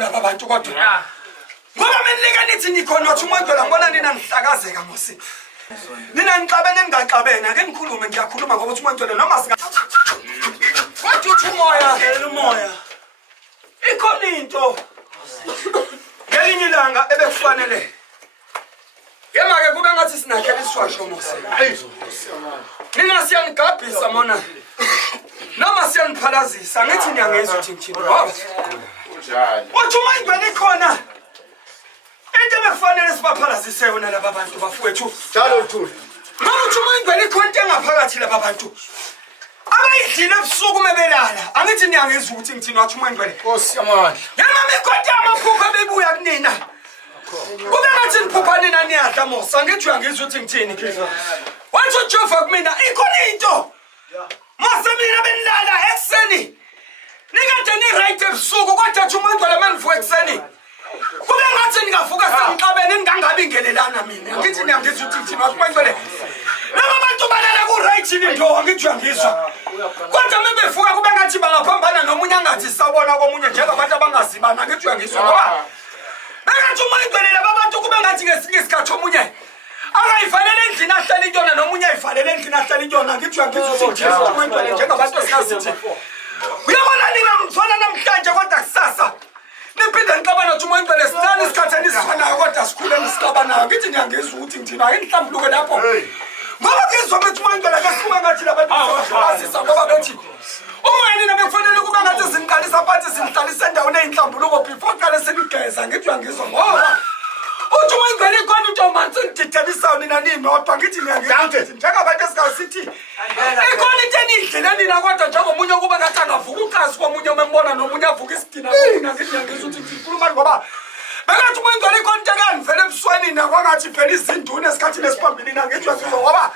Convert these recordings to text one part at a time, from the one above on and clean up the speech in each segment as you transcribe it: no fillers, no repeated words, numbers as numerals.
lapha abantu kodwa. Ngoba menileka nithi nikhona wathi umuntu la ngibona nina nihlakazeka mosi. Nina nixabene ningaxabene ake nikhulume ngiyakhuluma ngoba uthi umuntu noma singa. Wathi uthi umoya. Ikhona into. Ngelinye ilanga ebekufanele. Yema-ke kube ngathi sinakhela isishwasho mosi. Nina siyanigabhisa mona. Noma siyaniphalazisa ngithi niyangezwa ukuthi ngithini ngoba. Wathi uma ingwele khona. Into ebekufanele sibaphalazise yona laba bantu bafowethu. Njalo Thuli. Noma uthi uma ingwele khona into engaphakathi laba bantu. Abayidlile ebusuku mebelala. Angithi niyangezwa ukuthi ngithini wathi uma ingwele. Nkosi yamandla. Yema mikhonto amaphupho bebuya kunina. Kube ngathi niphupha nina niyadla mosa ngithi uyangizwa ukuthi ngithini khizwa. Wathi uJehova kumina ikhona into. Mase mina benilala ekseni. Nikade ni right ebusuku kodwa athi umuntu la manivuka ekseni. Kube ngathi ningavuka sengixabene ningangabi ngelelana mina. Ngithi niyangizwa ukuthi ngithini wathi manje. Laba bantu balala ku right into ngithi uyangizwa. Kodwa mebevuka kube ngathi bangaphambana nomunye angathi sisabona komunye njengabantu abangazibana ngithi uyangizwa ngoba bengathi uma ingcwele laba bantu kube ngathi ngesinye isikhathi omunye akayivalele endlini ahlala intona nomunye ayivalele endlini ahlala intona ngithi uyangizwa ukuthi uma ingcwele njengabantu esingasithi uyabona nina mfana namhlanje kodwa kusasa niphinde nixabana ukuthi uma ingcwele sicane isikhathi enisifanayo kodwa sikhule nisixabanayo ngithi ngiyangizwa ukuthi ngithina ayinihlambuluke lapho ngoba ngizwa bethi uma ingcwele kesibuka ngathi labantu bazisa ngoba bethi umoya nina bekufanele kuba ngathi siniqalisa phansi sinihlalisa endaweni eyinhlambuluko before qale sinigeza ngithi uyangizwa ngoba uthi uma ingcwele ikhona into manje ngididelisayo nina ninodwa ngithi ngiyangizwa njengabantu esikasithi ikhona into enidlile nina kodwa njengomunye ukuba ngathi angavuka uqasi komunye umembona nomunye avuka isidina mina ngithi ngiyangizwa ukuthi ngikhuluma ngoba bengathi uma ingcwele ikhona into ekangivele ebusweni nakwangathi phela izinduna esikhathini esiphambili ngithi uyangizwa ngoba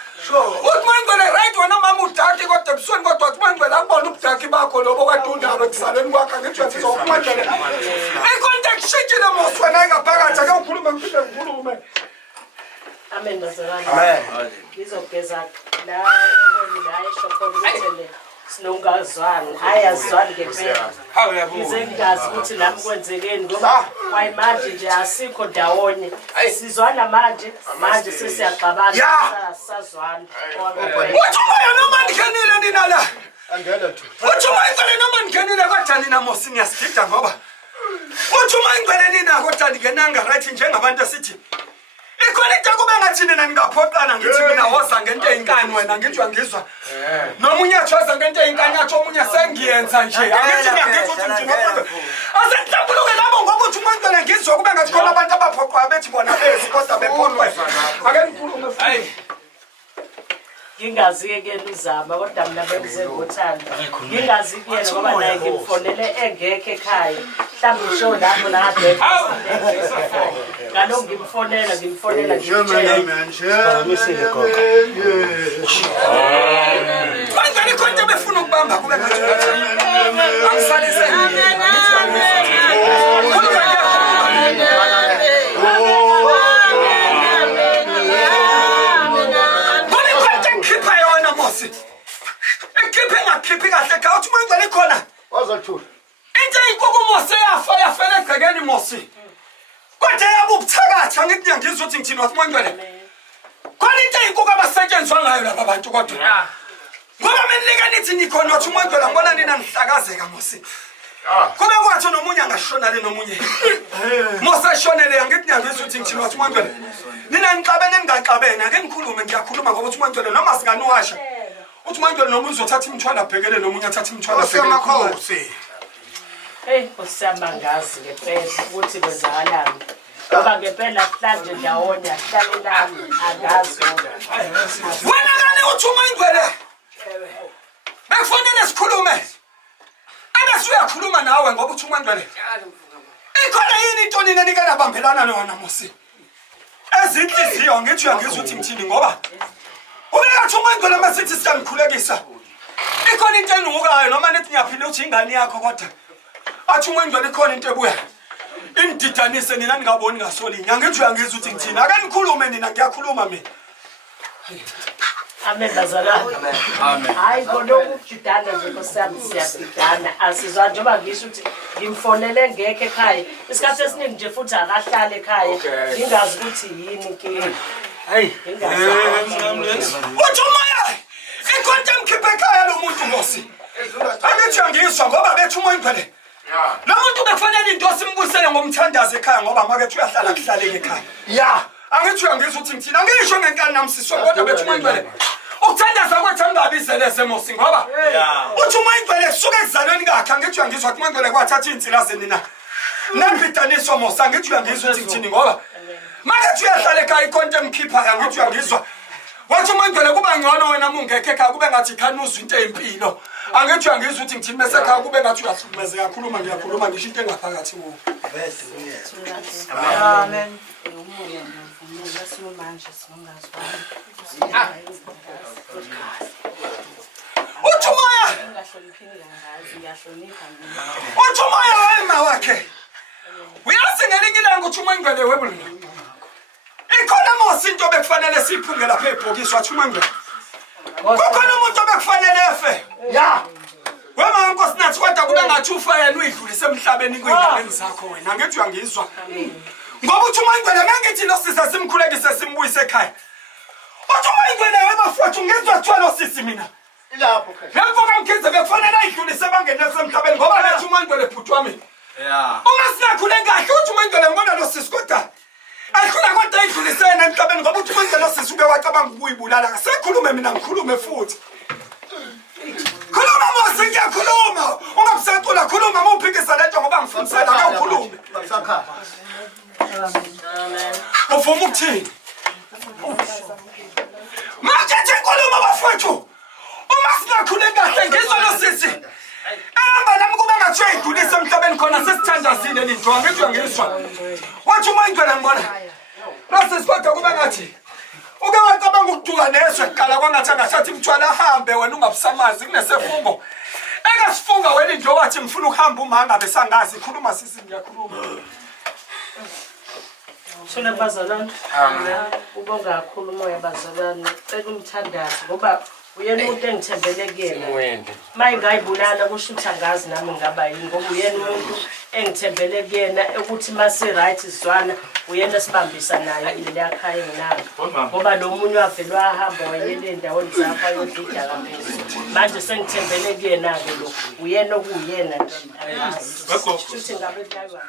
uthi uma ingcwele right wena mama udaki kodwa ebusweni kodwa uthi uma ingcwele akubona ubudaki bakho lobo kwadundaba ekusaleni kwakhe ngithi uyangizwa uma ingcwele ikhona into ekushintshile mos wena engaphakathi ake ukhulume ngiphinde ngikhulume. Amen bazalwane. Amen. Ngizogeza la eshopho ngithele sinongazwani ayazwani ngempela. Ngize ngiyazi ukuthi nami kwenzekeni ngoba kwayimanje nje asikho ndawonye. Sizwana manje sesiyaxabana sasazwana. Uthi umoya noma ndikhenile nina la. Angena Thuli. Uthi uma ingcwele noma ndikhenile kodwa nina mosi niyasidida ngoba uthi uma ingcwele nina kodwa ndingenanga right njengabantu esithi ikhona into kube ngathi nina ningaphoqana ngithi mina woza ngento eyinkani wena ngithi uyangizwa nomunye atshoza ngento eyinkani atsho omunye sengiyenza nje angithi ngiyangizwa ukuthi ngithini asenhlambuluke labo ngoba uthi uma ingcwele ngizwa kube ngathi khona abantu abaphoqwayo bethi bona bezi kodwa bephoqwe ake ngikhulume futhi. Ngingazi ke uzama kodwa mina bengize ngothando. Ngingazi kuyena ngoba naye ngimfonele engekho ekhaya. Mhlawumbe usho lapho la kade. Ngalo ngimfonela nje. Manje nikhonto befuna ukubamba kube ngathi angisalise. Ekhiphe kahle ka uthi manje likhona Waza Thuli. into inkoko mose yafela egcekeni mosi kodwa yabubuthakathi angithi ngiyangizwa ukuthi ngithini wathi manje khona into inkoko abasetshenziswa ngayo lapha abantu kodwa ngoba menileka nithi nikhona wathi manje ngibona nina nihlakazeka mosi kube kwathi nomunye angashona le nomunye mose ashonele angithi ngiyangizwa ukuthi ngithini wathi manje nina nixabene ningaxabene ake nikhulume ngiyakhuluma ngoba uthi manje noma singanuwasha uthi manje noma uzothatha imithwalo abhekele nomunye athatha imithwalo Usemakhosi. Hey, usiyamangazi ngempela ukuthi kwenzakalani. Ngoba ngempela mhlanje ndawonye ahlalelani angazi. Wena ngane uthi uma ingcwele. Bekufanele sikhulume. Ake siyakhuluma nawe ngoba uthi uma ingcwele. Ikhona yini into nina nike nabambelana nona mosi? Ezinhliziyo ngithi uyangizwa ukuthi ngithini ngoba ubekathi uma ingcwele masithi siyangikhulekisa. Ikhona into enukayo noma nithi ngiyaphila uthi ingane yakho kodwa athi uma ingcwele ikhona into ebuya indidanise nina ningaboni ngasolinya ngithi uyangizwa ukuthi ngithini ake nikhulume nina ngiyakhuluma mina Amen bazalwane. Amen. Hayi kodwa ukujidana nje nkosiyami siyadidana asizwa njengoba ngisho ukuthi ngimfonele ngeke ekhaya isikhathi esiningi nje futhi akahlale ekhaya ngingazi ukuthi yini inkinga. Hey. Uthi umoya ikhonto emkhiphe ekhaya lo muntu Nkosi. Angithi uyangizwa ngoba bethu umoya ingcwele. Lo muntu bekufanele into simbusele ngomthandazo ekhaya ngoba makethi uyahlala kuhlaleke ekhaya. Ya. Angithi uyangizwa ukuthi ngithina ngisho ngenkani nami sisho kodwa bethu umoya ingcwele. Ukuthandaza kwethu angabizele semosi ngoba uthi umoya ingcwele kusuka ekuzalweni kakhe angithi uyangizwa ukuthi umoya ingcwele kwathatha izinsila zeni nambitaniswa mosi angithi uyangizwa ukuthi ngithini ngoba makethi uyahlala ekhaya ikhonto emkhipha angithi uyangizwa. Wathi umoya ingcwele kuba ngcono wena mungekho ekhaya kube ngathi khanuzwa into empilo. Angithi uyangizwa ukuthi ngithini bese ekhaya kube ngathi uyahlukumeza ngiyakhuluma ngisho into engaphakathi kuwe. Amen. Uthi umoya wema wakhe uyazi ngelinye ilanga uthi umoya ingcwele webulunga ikhona mosi into bekufanele siyiphunge lapha ebhokisi wathi umoya ingcwele kukhona umuntu obekufanele efe Ya. wema Nkosi nathi kodwa kube ngathi ufa yena uyidlulise emhlabeni kwingane zakho wena angithi uyangizwa ngoba uthi umoya ingcwele mangithi lo sisa simkhulekise simbuyise ekhaya uthi umoya ingcwele wema futhi ungizwa kuthiwa lo sisi mina Ilapho khe. Lemfoka mkhize bekufanele ayidlulise bangene semhlabeni ngoba lethi umoya ingcwele bhuti wami. Yeah. Uma singakhule kahle uthi umoya ingcwele ngibona lo sisi kodwa ayikhula kodwa ayidlulise yena emhlabeni ngoba uthi umoya ingcwele lo sisi ube wacabanga ukuyibulala sekhulume mina ngikhulume futhi. Khuluma mosi ngiyakhuluma ungabusecula khuluma mawuphikisa lento ngoba ngifundisela akukhulume. Sakha. Uvuma ukuthini? Makethe inkulumo bafowethu. Uma singakhule kahle ngizwa lo sisi. Ehamba nami kube ngathi uyidlulisa emhlabeni khona sesithandazile linto angithi uyangizwa. Wathi umoya ingcwele ngibona. Nasi kodwa kube ngathi uke wacabanga ukuduka neswe kuqala kwangathi angathatha imthwala ahambe wena ungabusamazi kunesefungo. Ekasifunga wena into wathi ngifuna ukuhamba uma ngabe sangazi khuluma sisi ngiyakhuluma. Sona bazalwane. Ubonga kakhulu umoya bazalwane. Cela umthandazo ngoba uyena umuntu engithembele kuyena. Mayingayibulala kusho ukuthi angazi nami ngaba yini ngoba uyena umuntu engithembele kuyena ukuthi mase right sizwana uyena sibambisa naye ile yakhaya nginalo. Ngoba lo munye wavela wahamba wayele endaweni zapha yodida kaphezulu. Manje sengithembele kuyena ke lo uyena okuyena nje. Futhi ngabe kuyakwa.